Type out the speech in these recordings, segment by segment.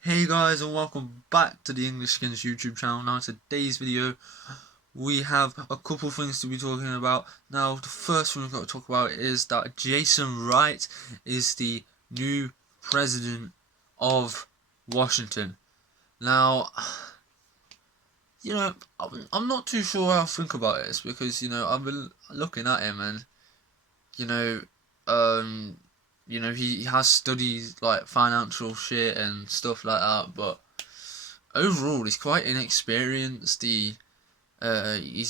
Hey guys, and welcome back to the English Skins YouTube channel. Now, in today's video, we have a couple things to be talking about. Now, the first thing we've got to talk about is that Jason Wright is the new president of Washington. Now, I'm not too sure how I think about this because, I've been looking at him and, you know, um, he has studied like financial shit and stuff like that, but overall, he's quite inexperienced. He's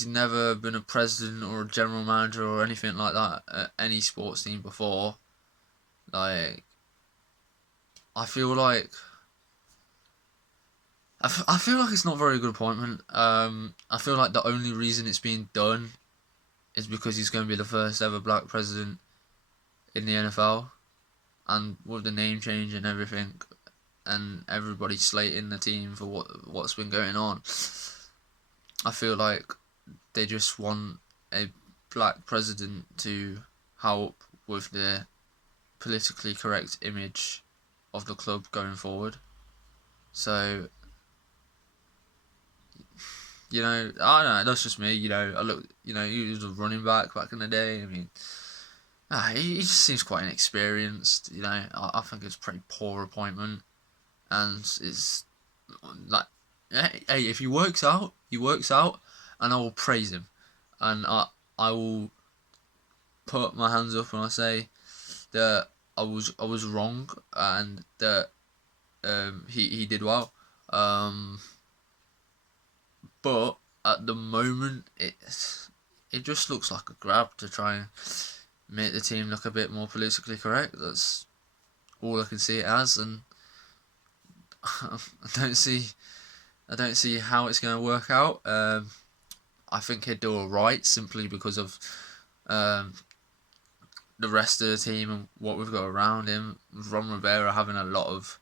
never been a president or a general manager or anything like that at any sports team before. Like, I feel like I feel like it's not a very good appointment. I feel like the only reason it's being done is because he's going to be the first ever black president in the NFL, and with the name change and everything, and everybody slating the team for what's been going on. I feel like they just want a black president to help with the politically correct image of the club going forward. So, I don't know, that's just me. I look, he was a running back in the day. I mean, he just seems quite inexperienced. I think it's a pretty poor appointment, and it's like, hey, if he works out, and I will praise him, and I will put my hands up when I say that I was wrong and that he did well. But at the moment, it just looks like a grab to try and make the team look a bit more politically correct. That's all I can see it as, and I don't see how it's going to work out. I think he'd do alright simply because of um, the rest of the team and what we've got around him. Ron Rivera having a lot of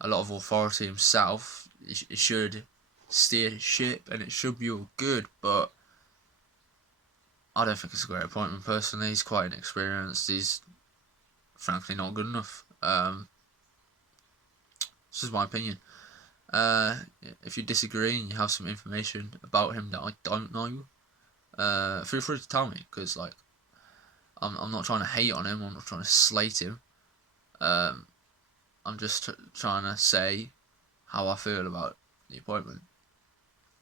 authority himself, he should steer his ship and it should be all good. But I don't think it's a great appointment personally. He's quite inexperienced. He's frankly not good enough. This is my opinion. If you disagree and you have some information about him that I don't know, feel free to tell me, because I'm not trying to hate on him. I'm not trying to slate him. I'm just trying to say how I feel about the appointment.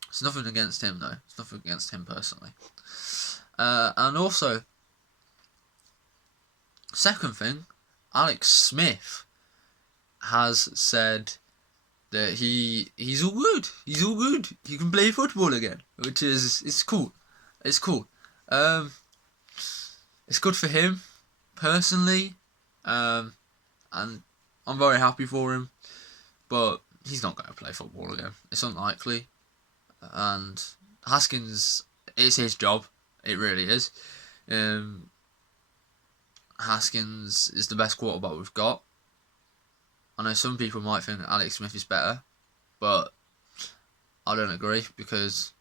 It's nothing against him, though. It's nothing against him personally. And also, second thing, Alex Smith has said that he's all good. He's all good. He can play football again, which is it's cool. It's cool. It's good for him personally, and I'm very happy for him. But he's not going to play football again. It's unlikely. And Haskins, it's his job. It really is. Haskins is the best quarterback we've got. I know some people might think Alex Smith is better, but I don't agree, because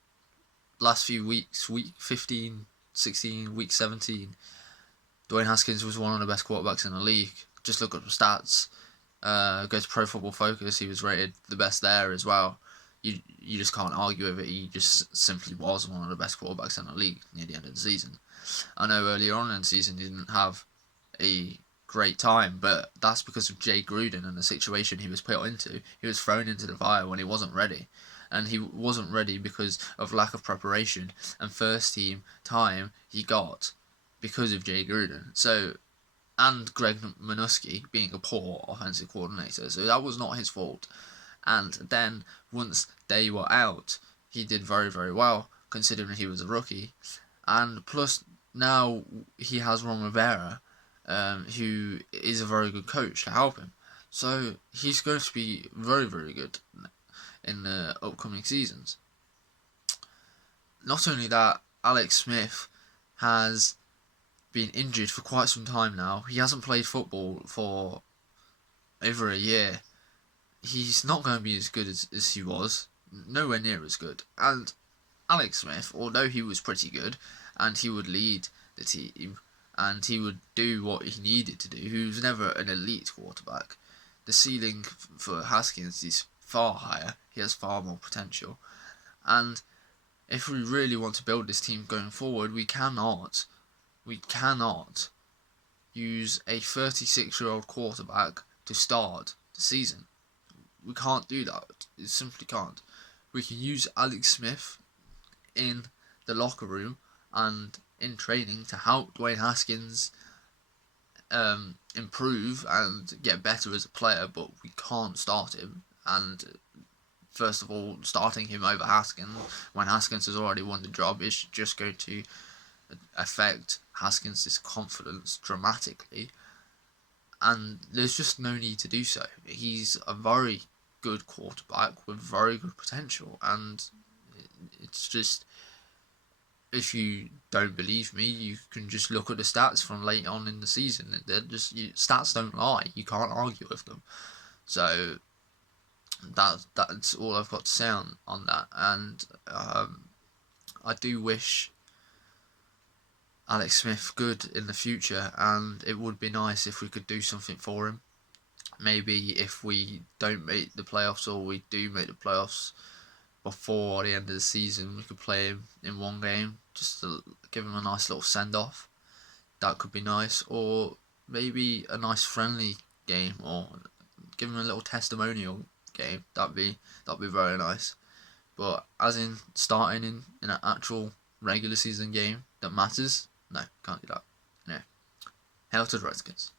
last few weeks, week 15, 16, week 17, Dwayne Haskins was one of the best quarterbacks in the league. Just look at the stats. Go to Pro Football Focus, he was rated the best there as well. You just can't argue with it. He just simply was one of the best quarterbacks in the league near the end of the season. I know earlier on in the season he didn't have a great time, but that's because of Jay Gruden and the situation he was put into. He was thrown into the fire when he wasn't ready. And he wasn't ready because of lack of preparation and first team time he got because of Jay Gruden. So, and Greg Minuski being a poor offensive coordinator. So that was not his fault. And then once they were out, he did very, very well, considering he was a rookie. And plus, now he has Ron Rivera, who is a very good coach to help him. So he's going to be very, very good in the upcoming seasons. Not only that, Alex Smith has been injured for quite some time now. He hasn't played football for over a year. He's not going to be as good as he was. Nowhere near as good. And Alex Smith, although he was pretty good, and he would lead the team, and he would do what he needed to do, he was never an elite quarterback. the ceiling for Haskins is far higher. He has far more potential. And if we really want to build this team going forward, we cannot use a 36-year-old quarterback to start the season. We can't do that. It simply can't. We can use Alex Smith in the locker room and in training to help Dwayne Haskins improve and get better as a player, but we can't start him. And first of all, starting him over Haskins when Haskins has already won the job is just going to affect Haskins' confidence dramatically, and there's just no need to do so. He's a very good quarterback with very good potential, and it's just, if you don't believe me, you can just look at the stats from late on in the season. They're just, stats don't lie. You can't argue with them. So that's all I've got to say on that. And I do wish Alex Smith good in the future, and it would be nice if we could do something for him. Maybe if we don't make the playoffs, or we do make the playoffs before the end of the season, we could play him in one game just to give him a nice little send off. That could be nice, or maybe a nice friendly game, or give him a little testimonial game. That'd be very nice. But as in starting in an actual regular season game that matters, no, can't do that. No. Hail to the Redskins.